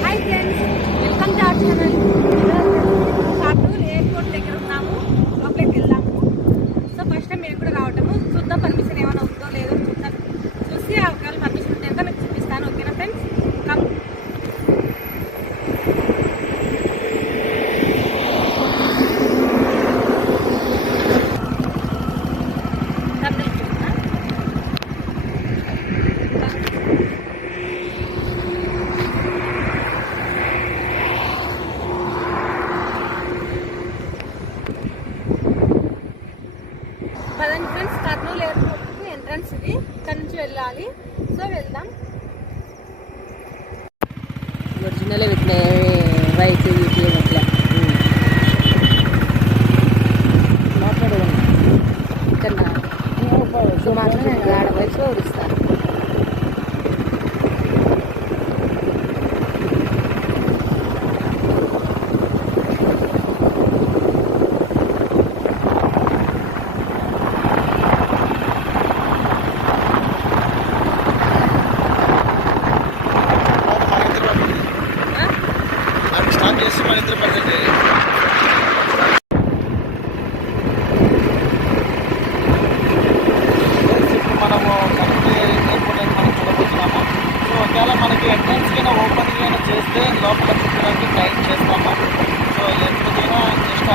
Hi friends welcome to our channel Kurnool airport దగ్గర ఉన్నాము లోపలికి వెళ్దాము సో ఫస్ట్ టైం మేము కూడా రావటము చూద్దాం పర్మిషన్ ఏమైనా ఉందో లేదో చూద్దాం చూసి ఒకవేళ పర్మిషన్ ఉంటే కనుక మీకు చూపిస్తాను ఓకేనా ఫ్రెండ్స్ కమ్ పదండి ఫ్రెండ్స్ కర్నూలు ఎయిర్పోర్ట్కి ఎంట్రన్స్ ఇది ఇక్కడ నుంచి వెళ్ళాలి సో వెళ్దాం ఒరిజినల్ విత్ రైట్ చేసి మన ఇద్దరు పర్సెంట్ మనము కరెక్ట్ ఎయిర్పోర్ట్ అయితే మనం చూడబోతున్నాము. సో ఒకవేళ మనకి ఎంట్రన్స్ కైనా ఓపెనింగ్ అయినా చేస్తే లోపల చూడడానికి ట్రై చేస్తాము. సో ఎప్పుడైనా జస్ట్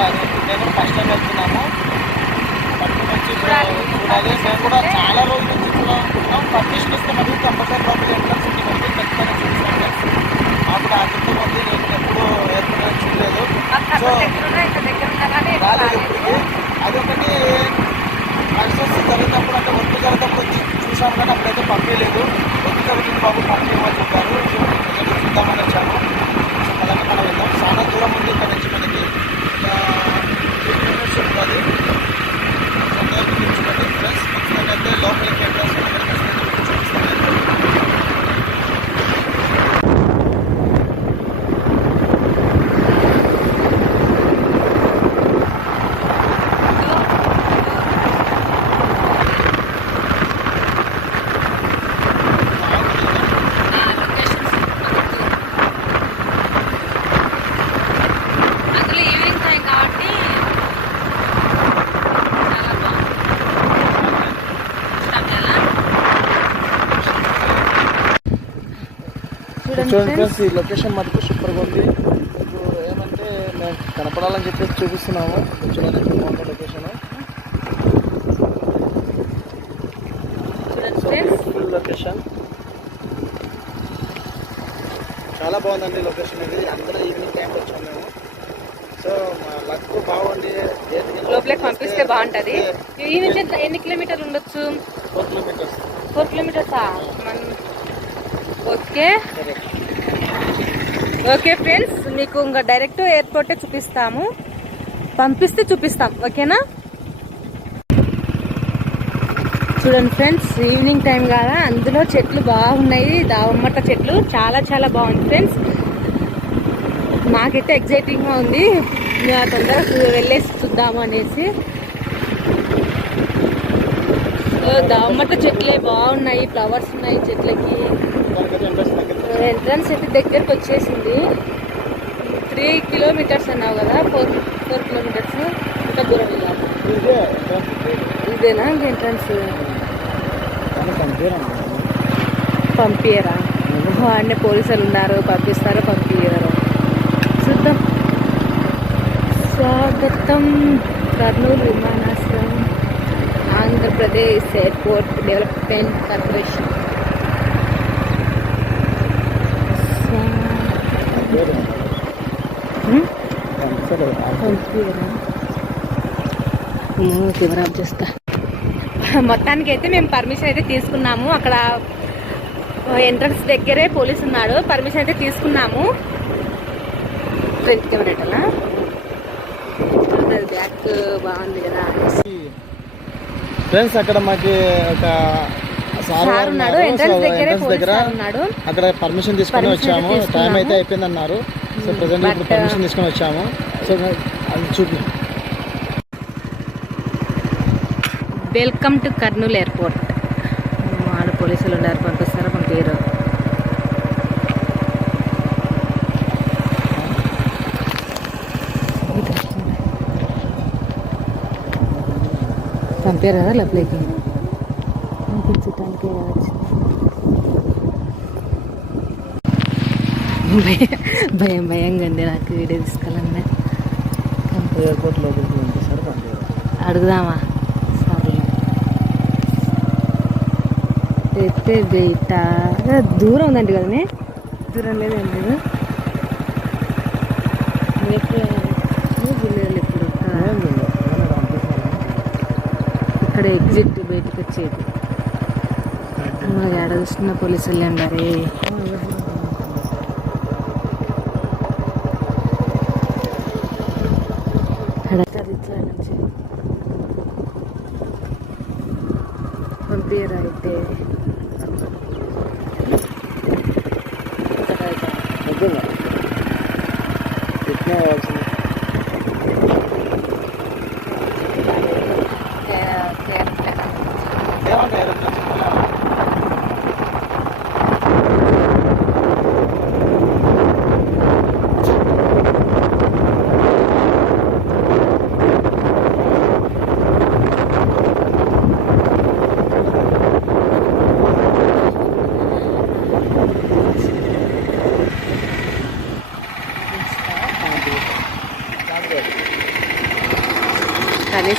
నేను ఫస్ట్ టైం వెళ్తున్నాము. చూడాలి. మేము కూడా చాలా రోజుల నుంచి పర్మిషన్ ఇస్తే మరి కంపల్సరీ లోపల ఎంట్రన్స్ ఉంది మనకి ఖచ్చితంగా చూపిస్తాం అప్పుడు ఆ ట్రిప్ ఉంది నేను ఎప్పుడు ఎయిర్పోర్ట్ చూడలేదు మాకు సో కర్నూలు దగ్గర ఉన్నా ఇక్కడ దగ్గర ఉన్నా కానీ ఎప్పుడు రాలేదు రాలేదు ఇప్పటికి అదొకటి కన్స్ట్రక్షన్ జరిగినప్పుడు అంటే వర్క్ జరిగినప్పుడు వచ్చి చూసాము కానీ అప్పుడైతే పంపించలేదు వర్క్ జరుగుతుంది బాబు పంపించమని చెప్పారు సో ప్రజెంట్ చూద్దామని వచ్చాము సో అలాగే మనం వెళ్దాం చాలా దూరం ఉంది ఇక్కడ నుంచి మనకి ఫిఫ్టీ మినిట్స్ ఉంటుంది చూడండి ఫ్రెండ్స్ అయితే లోపలికి ఎంట్రన్స్ చూపిస్తాను అందులో ఈవినింగ్ టైం కాబట్టి చాలా బాగుంది స్టాప్ చేయాలా? చూడండి ఫ్రెండ్స్ ఈ లొకేషన్ మటుకు సూపర్గా ఉంది. మీకు ఏమంటే మేము కనపడాలని చెప్పేసి చూపిస్తున్నాము. చూడండి బాగుంది లొకేషన్. So beautiful location. చాలా బాగుందండి లొకేషన్ ఇది. అందరూ ఈవినింగ్ టైంలో వచ్చాము మేము. సో మా లక్ బాగుంది లోపలికి పంపిస్తే బాగుంటది. ఈ నుంచి ఎంత- ఎన్ని కిలోమీటర్లు ఉండొచ్చు? ఫోర్ కిలోమీటర్స్ ఫోర్ కిలోమీటర్సా మన ఓకే ఓకే ఫ్రెండ్స్ మీకు ఇంకా డైరెక్ట్ ఎయిర్పోర్టే చూపిస్తాము. పంపిస్తే చూపిస్తాం ఓకేనా? చూడండి ఫ్రెండ్స్ ఈవినింగ్ టైం కదా అందులో చెట్లు బాగున్నాయి దావమ్మట చెట్లు చాలా చాలా బాగుంది ఫ్రెండ్స్. మాకైతే ఎగ్జైటింగ్గా ఉంది. మేము తొందరగా వెళ్ళేసి చూద్దాము అనేసి. దావమ్మట చెట్లే బాగున్నాయి ఫ్లవర్స్ ఉన్నాయి చెట్లకి. ఎంట్రన్స్ అయితే దగ్గరకు వచ్చేసింది. త్రీ కిలోమీటర్స్ అన్నావు కదా ఫోర్ ఫోర్ కిలోమీటర్స్ ఇంకా దూరం వెళ్ళాలి. ఇదేనా ఎంట్రన్స్? పంపియరా? అన్నీ పోలీసులు ఉన్నారు పంపిస్తారో పంపించారు చూద్దాం. స్వాగతం. కర్నూలు విమానాశ్రయం. Andhra Pradesh airport development corporation. హ్మ్? పంపియరా కెమెరా ఆఫ్ చేస్తా మొత్తానికి అయితే మేము పర్మిషన్ అయితే తీసుకున్నాము. అక్కడ ఎంట్రన్స్ దగ్గరే పోలీస్ ఉన్నాడు. పర్మిషన్ అయితే తీసుకున్నాము. ఫ్రంట్ కెమెరా బ్యాక్ బాగుంది కదా. ఫ్రెండ్స్ అక్కడ మాకి ఒక సార్ ఉన్నాడు ఎంట్రన్స్ దగ్గరే ఉన్నాడు. అక్కడ పర్మిషన్ hmm, uh, తీసుకొని వచ్చాము. టైం అయితే అయిపోయింది అన్నారు. సో ప్రజెంట్ ఇప్పుడు పర్మిషన్ తీసుకొని వచ్చాము. సో అది చూపి వెల్కమ్ టు కర్నూలు ఎయిర్పోర్ట్ వాళ్ళు పోలీసులు ఉన్నారు పంపిస్తారా పంపించారు పంపారు కదా లోపలికి చూడటానికి భయం భయంగా ఉంది నాకు వీడియో తీసుకోవాలన్నా. అడుగుదామా? సరే. ఎత్తే బయట దూరం ఉందండి కదా దూరం లేదండి. లేదు ఇక్కడ ఎగ్జిట్ బయటకు వచ్చేది. ఇంకా ఏడ చూస్తున్న పోలీసులు అండి పంపించరైతే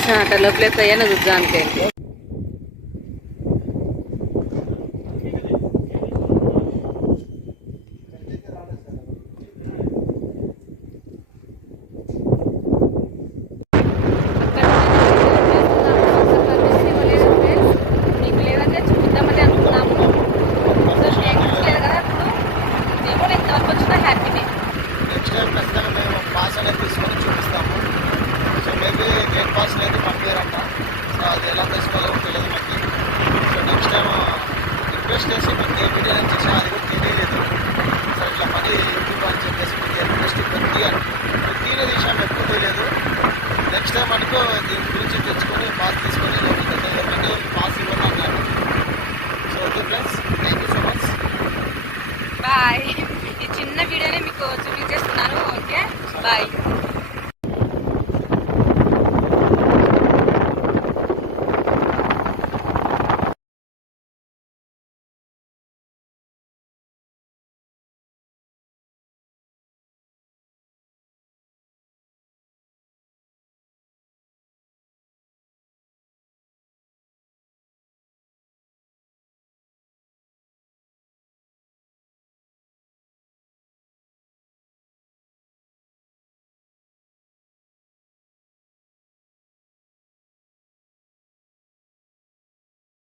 अच्छा आटा लपलेता है ना दूध जान के Bye.